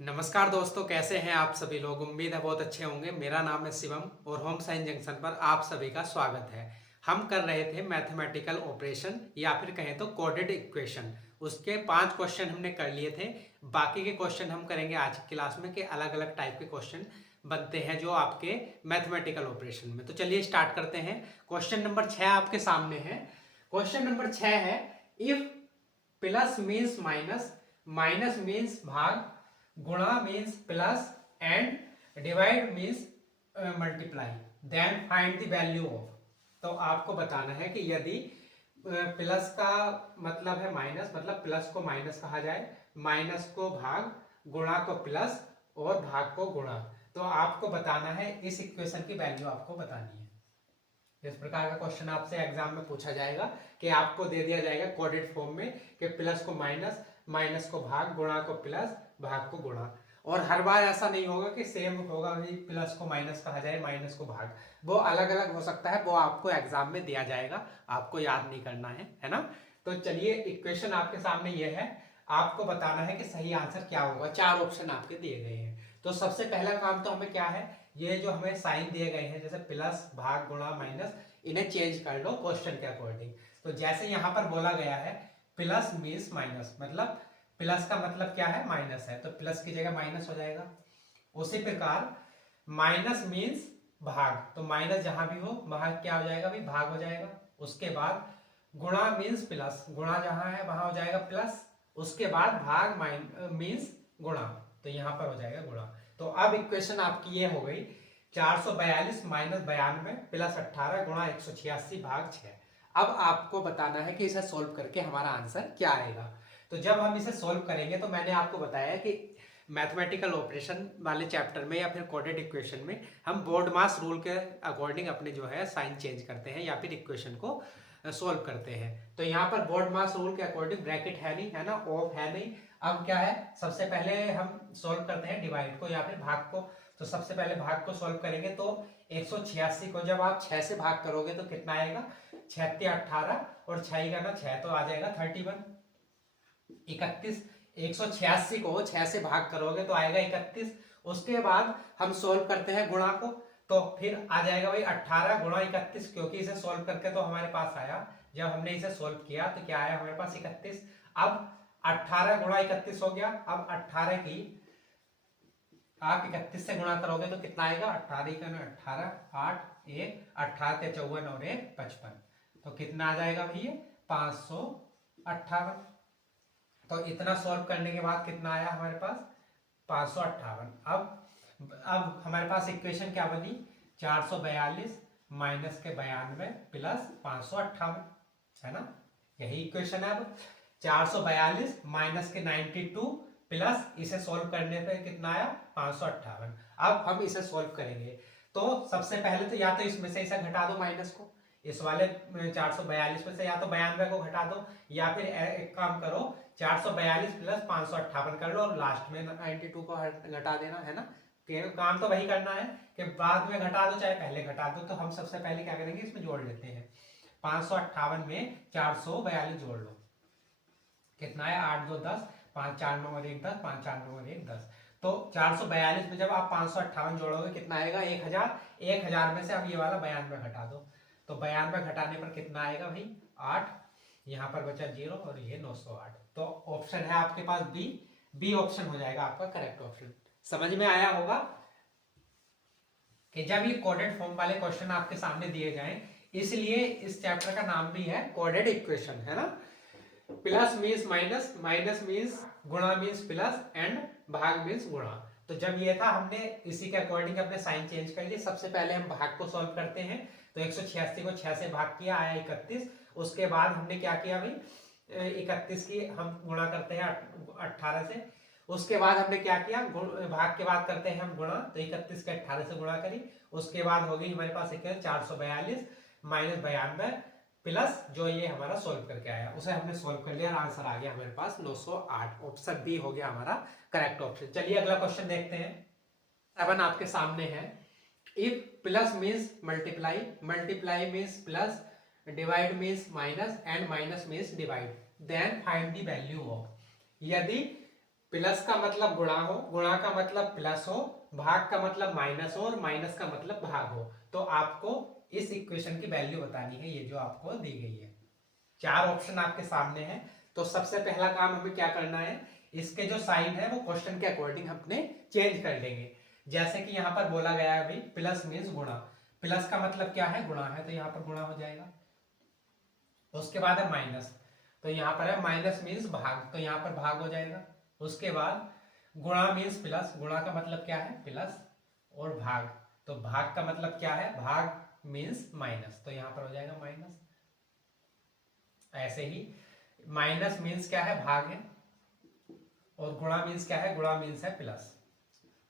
नमस्कार दोस्तों, कैसे हैं आप सभी लोग। उम्मीद है बहुत अच्छे होंगे। मेरा नाम है शिवम और होम साइंस जंक्शन पर आप सभी का स्वागत है। हम कर रहे थे मैथमेटिकल ऑपरेशन या फिर कहें तो कोडेड इक्वेशन। उसके 5 क्वेश्चन हमने कर लिए थे। बाकी के क्वेश्चन हम करेंगे आज की क्लास में कि अलग अलग टाइप के क्वेश्चन बनते हैं जो आपके मैथमेटिकल ऑपरेशन में। तो चलिए स्टार्ट करते हैं। क्वेश्चन नंबर 6 आपके सामने है। क्वेश्चन नंबर 6 है, if plus means minus, minus means भाग, गुणा means plus and divide means multiply, then find the value of. तो आपको बताना है कि यदि प्लस का मतलब है माइनस, मतलब प्लस को माइनस कहा जाए, माइनस को भाग, गुणा को प्लस और भाग को गुणा, तो आपको बताना है इस इक्वेशन की वैल्यू आपको बतानी है। इस प्रकार का क्वेश्चन आपसे एग्जाम में पूछा जाएगा कि आपको दे दिया जाएगा कोडेड फॉर्म में कि प्लस को माइनस, माइनस को भाग, गुणा को प्लस, भाग को गुणा। और हर बार ऐसा नहीं होगा कि सेम होगा कि प्लस को माइनस कहा जाए, माइनस को भाग। वो अलग अलग हो सकता है, वो आपको एग्जाम में दिया जाएगा, आपको याद नहीं करना है ना। तो चलिए, इक्वेशन आपके सामने ये है, आपको बताना है कि सही आंसर क्या होगा। 4 ऑप्शन आपके दिए गए हैं। तो सबसे पहला काम तो हमें क्या है, ये जो हमें साइन दिए गए हैं जैसे प्लस, भाग, गुणा, माइनस, इन्हें चेंज कर लो क्वेश्चन के अकॉर्डिंग। तो जैसे यहां पर बोला गया है प्लस मीन्स माइनस, मतलब प्लस का मतलब क्या है, माइनस है, तो प्लस की जगह माइनस हो जाएगा। उसी प्रकार माइनस मीन्स भाग, तो माइनस जहां भी हो वहां क्या हो जाएगा, भी भाग हो जाएगा। उसके बाद गुणा मीन्स प्लस, गुणा जहां है वहां हो जाएगा प्लस। उसके बाद भाग मीन्स गुणा, तो यहां पर हो जाएगा गुणा। तो अब इक्वेशन आपकी ये हो गई, 442 माइनस 92 प्लस 18 गुणा 186 भाग 6। अब आपको बताना है कि इसे सोल्व करके हमारा आंसर क्या आएगा। तो जब हम इसे सोल्व करेंगे, तो मैंने आपको बताया कि मैथमेटिकल ऑपरेशन वाले चैप्टर में या फिर कोडेड इक्वेशन में हम बोर्ड मास रूल के अकॉर्डिंग अपने जो है साइन चेंज करते हैं या फिर इक्वेशन को सोल्व करते हैं। तो यहाँ पर बोर्ड मास रूल के अकॉर्डिंग ब्रैकेट है नहीं, है ना, ऑफ है नहीं। अब क्या है, सबसे पहले हम सोल्व करते हैं डिवाइड को या फिर भाग को। तो सबसे पहले भाग को सोल्व करेंगे, तो 186 को जब आप 6 से भाग करोगे तो कितना आएगा, 6 18 और 6 का ना 6, तो आ जाएगा 31, 31। 186 को 6 से भाग करोगे तो आएगा 31। उसके बाद हम सोल्व करते हैं गुणा को, तो फिर आ जाएगा भाई 18 गुणा 31, क्योंकि इसे सोल्व करके तो हमारे पास आया, जब हमने इसे सोल्व किया तो क्या आया हमारे पास, 31। अब 18 गुणा 31 हो गया। अब 18 की आप 31 से गुणा करोगे तो कितना आएगा, 18 का 18, 8 1 18 के 54 और 1 55, तो कितना आ जाएगा भैया, 558। तो इतना सॉल्व करने के बाद कितना आया हमारे पास, 558। अब हमारे पास इक्वेशन क्या बनी, 442 माइनस के 92 प्लस 558, है ना, यही इक्वेशन है। अब 442 माइनस के 92 प्लस इसे सॉल्व करने पे कितना आया, 558। अब हम इसे सॉल्व करेंगे, तो सबसे पहले तो या तो इसमें से इसे घटा दो माइनस को, इस वाले 442 में से या तो 92 को घटा दो, या फिर एक काम करो 442 प्लस 558 कर लो और लास्ट में 92 को घटा देना, है ना। काम तो वही करना है कि बाद में घटा दो चाहे पहले घटा दो। तो हम सबसे पहले क्या करेंगे, इसमें जोड़ लेते हैं, 558 में 442 जोड़ लो, कितना है, 8 2 10, 5 4 9 और 1 10, 5 4 9 और 1 10। तो 442 में जब आप 558 जोड़ोगे कितना आएगा, 1000। 1000 में से अब ये वाला 92 घटा दो, तो 92 घटाने पर कितना आएगा भाई, 8। यहाँ पर बचा 0 और ये 908। तो ऑप्शन है आपके पास बी, बी ऑप्शन हो जाएगा आपका करेक्ट ऑप्शन। समझ में आया होगा कि जब ये कोडेड फॉर्म वाले क्वेश्चन आपके सामने दिए जाएं, इसलिए इस चैप्टर का नाम भी है कोडेड इक्वेशन, है ना। Plus means minus, minus means गुणा मीन्स प्लस एंड भाग मीन्स गुणा। तो जब ये था, हमने इसी के अकॉर्डिंग अपने साइन चेंज कर लिए। सबसे पहले हम भाग को सॉल्व करते हैं, तो 186 को 6 से भाग किया, आया 31। उसके बाद हमने क्या किया भाई, 31 की हम गुणा करते हैं 18 से। उसके बाद हमने क्या किया, भाग के बाद करते हैं हम गुणा, तो 31 के 18 से गुणा करी। उसके बाद होगी हमारे पास 442 माइनस 92 प्लस जो ये हमारा सोल्व करके आया, उसे हमने सोल्व कर लिया और आंसर आ गया हमारे पास 908। ऑप्शन बी हो गया हमारा करेक्ट ऑप्शन। चलिए अगला क्वेश्चन देखते हैं। 7 आपके सामने है, if plus means multiply, multiply means plus, divide means minus and minus means divide, then find the value of. यदि प्लस का मतलब गुणा हो, गुणा का मतलब प्लस हो, भाग का मतलब माइनस हो और माइनस का मतलब भाग हो। तो आपको इस इक्वेशन की वैल्यू बतानी है, ये जो आपको दी गई है। चार ऑप्शन आपके सामने है। तो सबसे पहला काम हमें क्या करना है, इसके जो साइन है वो क्वेश्चन के अकॉर्डिंग अपने चेंज कर लेंगे। जैसे कि यहाँ पर बोला गया है भाई प्लस मीन्स गुणा, प्लस का मतलब क्या है, गुणा है, तो यहाँ पर गुणा हो जाएगा। उसके बाद है माइनस, तो यहाँ पर है माइनस मीन्स भाग, तो यहाँ पर भाग हो जाएगा। उसके बाद गुणा मीन्स प्लस, गुणा का मतलब क्या है प्लस, और भाग, तो भाग का मतलब क्या है, भाग मीन्स माइनस, तो यहाँ पर हो जाएगा माइनस। ऐसे ही माइनस मीन्स क्या है, भाग है, और गुणा मीन्स क्या है, गुणा मीन्स है प्लस।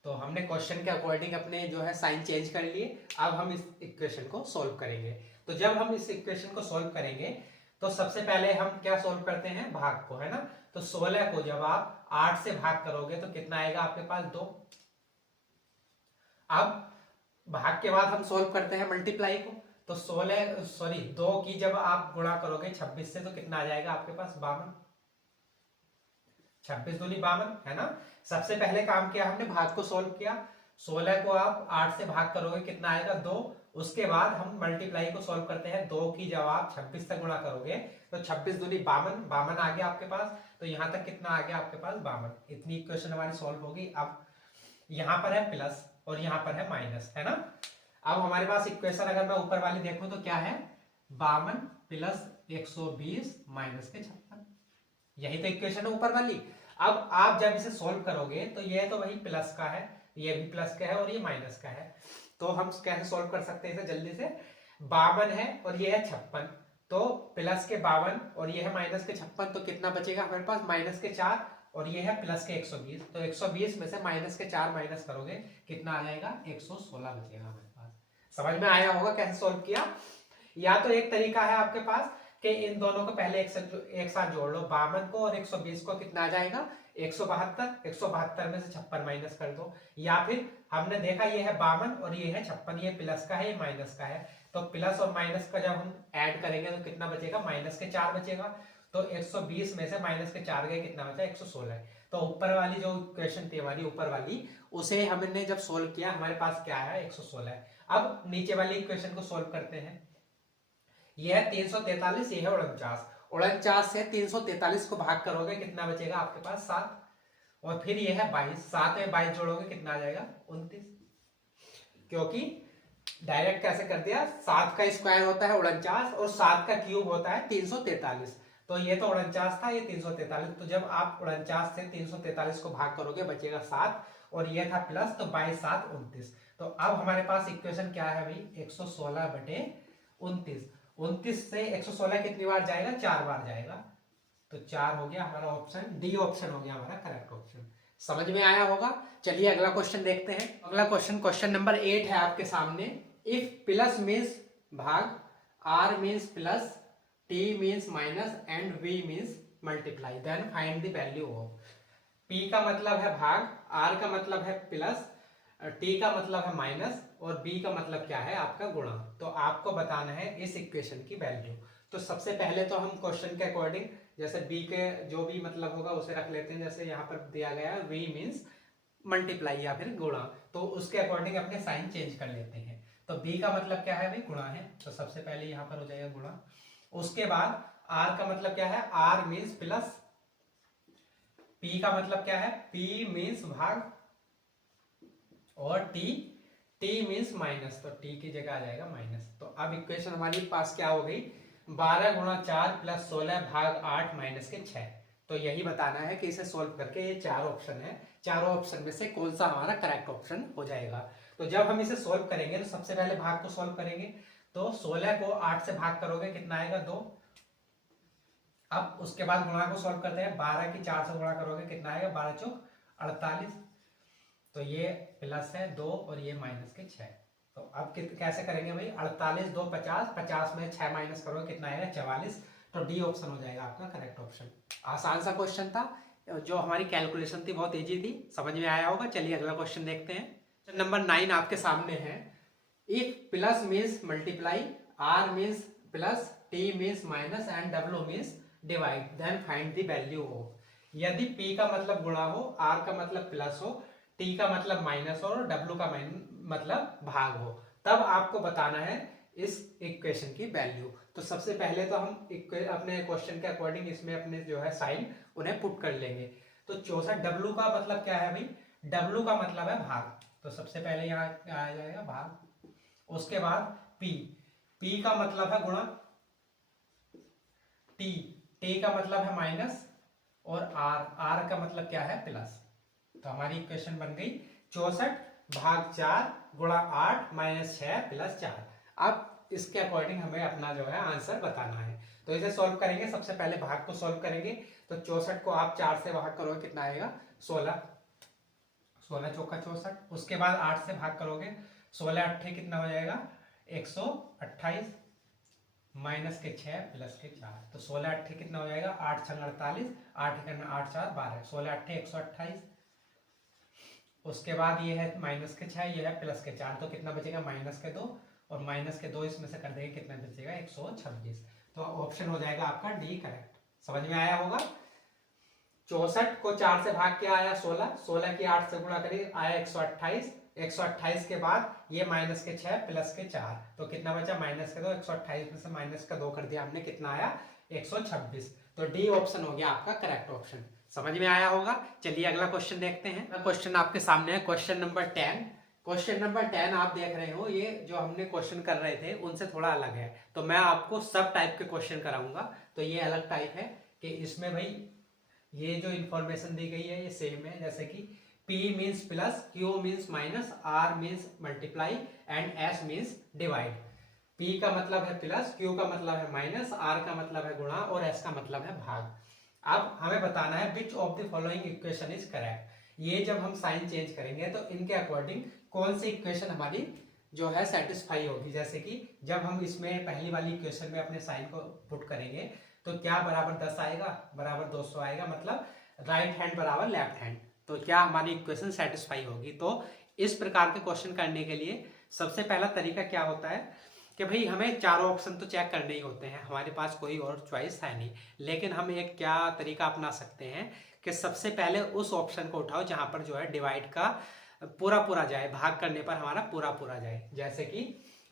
तो हमने क्वेश्चन के अकॉर्डिंग अपने जो है साइन चेंज कर लिए। अब हम इस इक्वेशन को सॉल्व करेंगे। तो जब हम इस इक्वेशन को सॉल्व करेंगे तो सबसे पहले हम क्या सॉल्व करते हैं, भाग को, है ना। तो 16 को जब आप 8 से भाग करोगे तो कितना आएगा आपके पास, 2। अब भाग के बाद हम सॉल्व करते हैं मल्टीप्लाई को। तो 2 की जब आप गुणा करोगे 26 से तो कितना आ जाएगा आपके पास, 52। 26 दूनी 52, है ना। सबसे पहले काम किया हमने, भाग को सॉल्व किया। 16 को आप 8 से भाग करोगे कितना आएगा, 2। उसके बाद हम मल्टीप्लाई को सॉल्व करते हैं। 2 की जब आप 26 से गुणा करोगे तो 26 दूनी 52, 52 आ गया आपके पास। तो यहां तक कितना आ गया आपके पास, 52। इतनी इक्वेशन हमारी सॉल्व होगी। अब यहाँ पर है प्लस और यहाँ पर है माइनस, है ना। अब हमारे पास इक्वेशन अगर मैं ऊपर वाली देखूं तो क्या है, 52 प्लस 120 माइनस के 56, यही तो इक्वेशन है ऊपर वाली। अब आप जब इसे सॉल्व करोगे तो ये तो वही प्लस का है, ये भी प्लस का है और ये माइनस का है। तो हम कैसे सॉल्व कर सकते हैं इसे जल्दी से, 52 है और ये है 56, तो प्लस के 52 और ये है माइनस के 56, तो कितना बचेगा हमारे पास, माइनस के 4 और ये है प्लस के 120। तो 120 में से माइनस के 4 माइनस करोगे कितना आ जाएगा, 116 बचेगा हमारे पास। समझ में आया होगा कैसे सॉल्व किया। या तो एक तरीका है आपके पास कि इन दोनों को पहले एक साथ जोड़ लो, 52 को और 120 को, कितना आ जाएगा 172। 172 में से 56 माइनस कर दो। या फिर हमने देखा ये है 52 और ये है 56, ये प्लस का है ये माइनस का है, तो प्लस और माइनस का जब हम ऐड करेंगे तो कितना बचेगा, माइनस के 4 बचेगा। तो 120 में से माइनस के 4 गए, कितना बचा, 116। तो ऊपर वाली जो इक्वेशन थी हमारी ऊपर वाली, उसे हमने जब सोल्व किया हमारे पास क्या है, 116। अब नीचे वाली इक्वेशन को सोल्व करते हैं। यह है 343, ये है 49। 49 से 343 को भाग करोगे कितना बचेगा आपके पास, 7। और फिर ये है 22, 7 में 22 जोड़ोगे कितना आ जाएगा, 29। क्योंकि डायरेक्ट कैसे कर दिया, 7 का स्क्वायर होता है 49 और 7 का क्यूब होता है 343। तो ये तो 49 था, ये 343। तो जब आप 49 से 343 को भाग करोगे बचेगा 7, और ये था प्लस, तो 22 7 29। तो अब हमारे पास इक्वेशन क्या है भाई, 116 बटे 29। 29 से 116 कितनी बार जाएगा, 4 बार जाएगा। तो 4 हो गया हमारा ऑप्शन डी, ऑप्शन हो गया हमारा करेक्ट ऑप्शन। समझ में आया होगा। चलिए अगला क्वेश्चन देखते हैं। अगला क्वेश्चन, क्वेश्चन नंबर 8 है आपके सामने। इफ प्लस मीन्स भाग, R means plus, T means minus and V means multiply, then find the value of. P का मतलब है भाग, आर का मतलब है प्लस, टी का मतलब है माइनस और बी का मतलब क्या है आपका गुणा। तो आपको बताना है इस इक्वेशन की वैल्यू। तो सबसे पहले तो हम क्वेश्चन के अकॉर्डिंग जैसे बी के जो भी मतलब होगा उसे रख लेते हैं। जैसे यहाँ पर दिया गया है वी मीन्स मल्टीप्लाई या फिर गुणा, तो उसके अकॉर्डिंग अपने साइन चेंज कर लेते हैं। तो बी का मतलब क्या है भाई, गुणा है, तो सबसे पहले यहाँ पर हो जाएगा गुणा। उसके बाद आर का मतलब क्या है, आर मीन्स प्लस, पी का मतलब क्या है, पी मीन्स भाग, और टी मीन्स माइनस, तो टी की जगह आ जाएगा माइनस। तो अब इक्वेशन हमारे पास क्या हो गई, 12 गुणा 4 प्लस 16 भाग 8 माइनस के 6। तो यही बताना है कि इसे सोल्व करके, ये 4 ऑप्शन है, चारों ऑप्शन में से कौन सा हमारा करेक्ट ऑप्शन हो जाएगा। तो जब हम इसे सोल्व करेंगे तो सबसे पहले भाग को सोल्व करेंगे। तो 16 को 8 से भाग करोगे कितना आएगा, 2। अब उसके बाद गुणा को सोल्व करते हैं। 12 की 4 से गुणा करोगे कितना आएगा, 12 चौक 48। तो ये प्लस है 2 और ये माइनस के 6। तो अब कैसे करेंगे भाई, 48 2 50, 50 में 6 माइनस करोगे कितना आएगा, 44। तो डी ऑप्शन हो जाएगा आपका करेक्ट ऑप्शन। आसान सा क्वेश्चन था, जो हमारी कैलकुलेशन थी बहुत इजी थी, समझ में आया होगा। चलिए अगला क्वेश्चन देखते हैं। क्वेश्चन नंबर 9 आपके सामने है। If plus means multiply, R means plus, T means minus and W means divide, then find the value of. यदि P का मतलब गुणा हो, R का मतलब प्लस हो, T का मतलब माइनस हो और W का मतलब भाग हो, तब आपको बताना है इस इक्वेशन की वैल्यू। तो सबसे पहले तो हम अपने क्वेश्चन के अकॉर्डिंग इसमें अपने जो है साइन उन्हें पुट कर लेंगे। तो 64 W का मतलब क्या है भाई? W का मतलब है भाग, तो सबसे पहले यहाँ आ जाएगा भाग। उसके बाद P का मतलब है गुणा, T का मतलब है माइनस, और R का मतलब क्या है? प्लस। तो हमारी इक्वेशन बन गई 64/4 गुणा 8 माइनस 6 प्लस 4। अब इसके अकॉर्डिंग हमें अपना जो है आंसर बताना है। तो इसे सॉल्व करेंगे, सबसे पहले भाग को सॉल्व करेंगे। तो 64 को आप 4 से भाग करोगे, कितना आएगा? 16। 16 चौका 64। उसके बाद 8 से भाग करोगे, 16 अट्ठे कितना हो जाएगा? 128 माइनस के 6 प्लस के 4। तो 16 अट्ठे कितना हो जाएगा? 8 छंग 48, 8 करना 8 4 12, 16 अट्ठे 128। उसके बाद ये है माइनस के 6, ये है प्लस के 4, तो कितना बचेगा? माइनस के 2, और माइनस के 2 इसमें से कर देंगे, कितना बचेगा? 126। तो ऑप्शन हो जाएगा आपका डी करेक्ट। समझ में आया होगा? 64 को 4 से भाग किया आया 16, 16 की 8 से गुणा करिए आया 128, 128 के बाद ये माइनस के 6 प्लस के 4, तो कितना बचा? माइनस के 2, 128 में से माइनस का 2 कर दिया हमने, कितना आया? 126। तो डी ऑप्शन हो गया आपका करेक्ट ऑप्शन। समझ में आया होगा? चलिए अगला क्वेश्चन देखते हैं। क्वेश्चन आपके सामने है, क्वेश्चन नंबर 10। क्वेश्चन नंबर 10 आप देख रहे हो, ये जो हमने क्वेश्चन कर रहे थे उनसे थोड़ा अलग है, तो मैं आपको सब टाइप के क्वेश्चन कराऊंगा। तो ये अलग टाइप है कि इसमें भाई ये जो इंफॉर्मेशन दी गई है ये सेम है, जैसे कि P means plus, Q means minus, R means multiply and S means divide. P का मतलब है प्लस, Q का मतलब है माइनस, R का मतलब है गुणा और S का मतलब है भाग। अब हमें बताना है which of the following equation is correct. ये जब हम साइन चेंज करेंगे तो इनके अकॉर्डिंग कौन सी इक्वेशन हमारी जो है सेटिस्फाई होगी। जैसे कि जब हम इसमें पहली वाली इक्वेशन में अपने साइन को पुट करेंगे तो क्या बराबर 10 आएगा? बराबर 200 आएगा, मतलब राइट हैंड बराबर लेफ्ट हैंड। तो क्या हमारी इक्वेशन सेटिस्फाई होगी? तो इस प्रकार के क्वेश्चन करने के लिए सबसे पहला तरीका क्या होता है कि भाई हमें चारों ऑप्शन तो चेक करने ही होते हैं, हमारे पास कोई और चॉइस है नहीं। लेकिन हम एक क्या तरीका अपना सकते हैं कि सबसे पहले उस ऑप्शन को उठाओ जहां पर जो है डिवाइड का पूरा पूरा जाए, भाग करने पर हमारा पूरा पूरा जाए। जैसे कि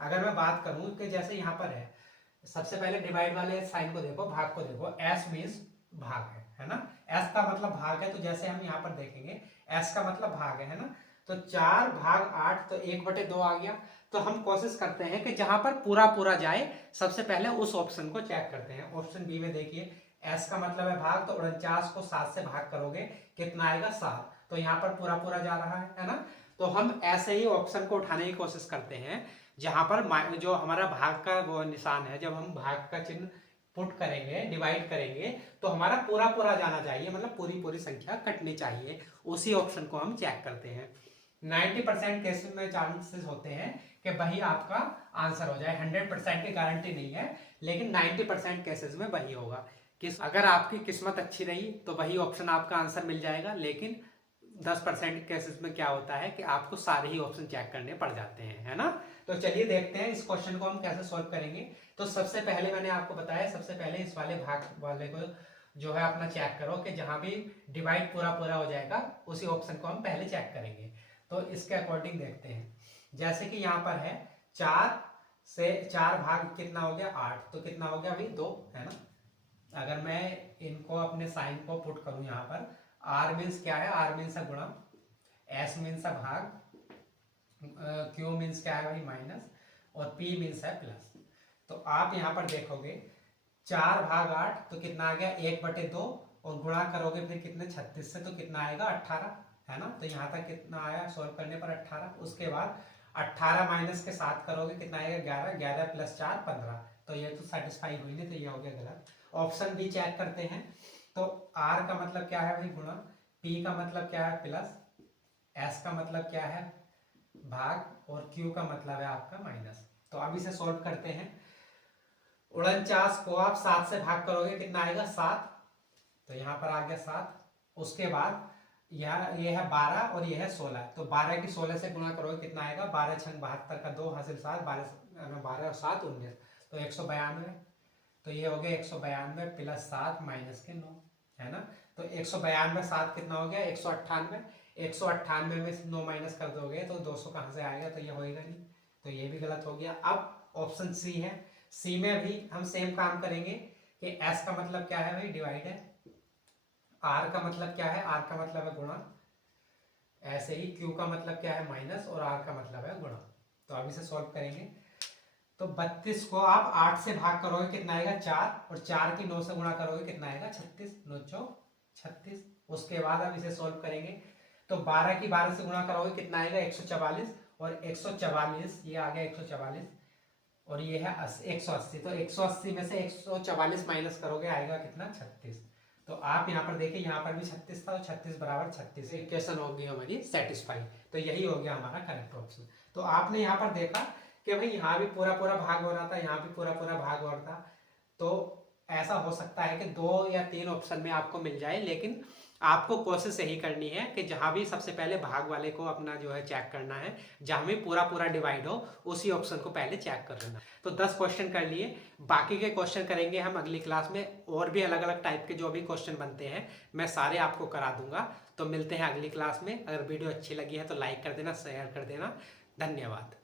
अगर मैं बात करूं कि जैसे यहाँ पर है, सबसे पहले डिवाइड वाले साइन को देखो, भाग को देखो, एस मीन्स भाग है ना? एस का मतलब भाग है, तो जैसे हम यहाँ पर देखेंगे एस का मतलब भाग है ना? तो 4/8, तो 1/2 आ गया। तो हम कोशिश करते हैं कि जहां पर पूरा पूरा जाए सबसे पहले उस ऑप्शन को चेक करते हैं। ऑप्शन बी में देखिए, एस का मतलब है भाग, तो 49 को 7 से भाग करोगे, कितना आएगा? 7। तो यहाँ पर पूरा पूरा जा रहा है ना? तो हम ऐसे ही ऑप्शन को उठाने की कोशिश करते हैं जहां पर जो हमारा भाग का वो निशान है, जब हम भाग का चिन्ह पुट करेंगे, डिवाइड करेंगे, तो हमारा पूरा पूरा जाना चाहिए, मतलब पूरी पूरी संख्या कटनी चाहिए। उसी ऑप्शन को हम चेक करते हैं। 90% केसेस में चांसेस होते हैं कि वही आपका आंसर हो जाए। 100% की गारंटी नहीं है, लेकिन 90% केसेस में वही होगा। अगर आपकी किस्मत अच्छी रही तो वही ऑप्शन आपका आंसर मिल जाएगा, लेकिन 10% केसेस में क्या होता है कि आपको सारे ही ऑप्शन चेक करने पड़ जाते हैं, है ना? तो चलिए देखते हैं इस क्वेश्चन को हम कैसे सॉल्व करेंगे। तो सबसे पहले मैंने आपको बताया, सबसे पहले इस वाले भाग वाले को जो है अपना चेक करो कि जहां भी डिवाइड पूरा पूरा हो जाएगा उसी ऑप्शन को हम पहले चेक करेंगे। तो इसके अकॉर्डिंग देखते हैं, जैसे कि यहाँ पर है 4 से 4 भाग कितना हो गया? 8, तो कितना हो गया भाई? 2, है ना? अगर मैं इनको अपने साइन को पुट करूं यहाँ पर, आर मीन्स क्या है? आर मीन्स है गुणा, एस मीन्स है भाग, क्यू मीन्स क्या है भाई? माइनस, और पी मीन्स है प्लस। तो आप यहाँ पर देखोगे 4/8, तो कितना आ गया? 1/2, और गुणा करोगे फिर कितने? 36 से, तो कितना आएगा? 18, है ना? तो यहाँ तक कितना आया सॉल्व करने पर? 18। उसके बाद 18 माइनस के 7 करोगे, कितना आएगा? 11, 11 प्लस 4 15। तो ये तो सेटिस्फाई हुई नहीं, तो ये हो गया गलत। ऑप्शन बी चेक करते हैं। तो आर का मतलब क्या है भाई? गुणा, पी का मतलब क्या है? प्लस, एस का मतलब क्या है? भाग, और क्यू का मतलब है आपका माइनस। तो अब इसे सॉल्व करते हैं। 49 को आप 7 से भाग करोगे, कितना आएगा? 7। तो यहाँ पर आ गया 7। उसके बाद ये है 12 और ये है 16, तो 12 की 16 से गुणा करोगे, कितना आएगा? 12 छंग 72 का 2 हासिल 7, 12 और 7 19, तो 192। तो ये हो गया 192 प्लस 7 माइनस के 9, है ना? तो 192 7 कितना हो गया 198। 198 में से 9 माइनस कर दोगे तो 200 कहाँ से आएगा, तो ये होएगा नहीं, तो ये भी गलत हो गया। अब ऑप्शन सी है, सी में भी हम सेम काम करेंगे कि एस का मतलब क्या है भाई, डिवाइड है, आर का मतलब क्या है, आर का मतलब है गुणा, ऐसे ही क्यू का मतलब क्या है माइनस, और आर का मतलब है गुणा। तो अब इसे सॉल्व करेंगे, तो 32 को आप 8 से भाग करोगे कितना आएगा 4, और 4 की 9 से गुणा करोगे कितना आएगा 36, 9 चौक 36। उसके बाद आप इसे सॉल्व करेंगे, तो 12 की 12 से गुणा करोगे कितना आएगा 144, और 144 ये आ गया 144, और ये है 180, तो 180 में से 144 माइनस करोगे आएगा कितना 36। तो आप यहाँ पर देखिए, यहाँ पर भी 36 था, 36 बराबर 36, इक्वेशन होगी हमारी सेटिस्फाई। तो यही हो गया हमारा करेक्ट ऑप्शन। तो आपने यहाँ पर देखा कि भाई यहाँ भी पूरा पूरा भाग हो रहा था, यहाँ भी पूरा पूरा भाग हो रहा था। तो ऐसा हो सकता है कि 2 या 3 ऑप्शन में आपको मिल जाए, लेकिन आपको कोशिश यही करनी है कि जहां भी सबसे पहले भाग वाले को अपना जो है चेक करना है, जहां भी पूरा पूरा डिवाइड हो उसी ऑप्शन को पहले चेक कर लेना। तो 10 क्वेश्चन कर लिए, बाकी के क्वेश्चन करेंगे हम अगली क्लास में, और भी अलग अलग टाइप के जो भी क्वेश्चन बनते हैं मैं सारे आपको करा दूंगा। तो मिलते हैं अगली क्लास में। अगर वीडियो अच्छी लगी है तो लाइक कर देना, शेयर कर देना। धन्यवाद।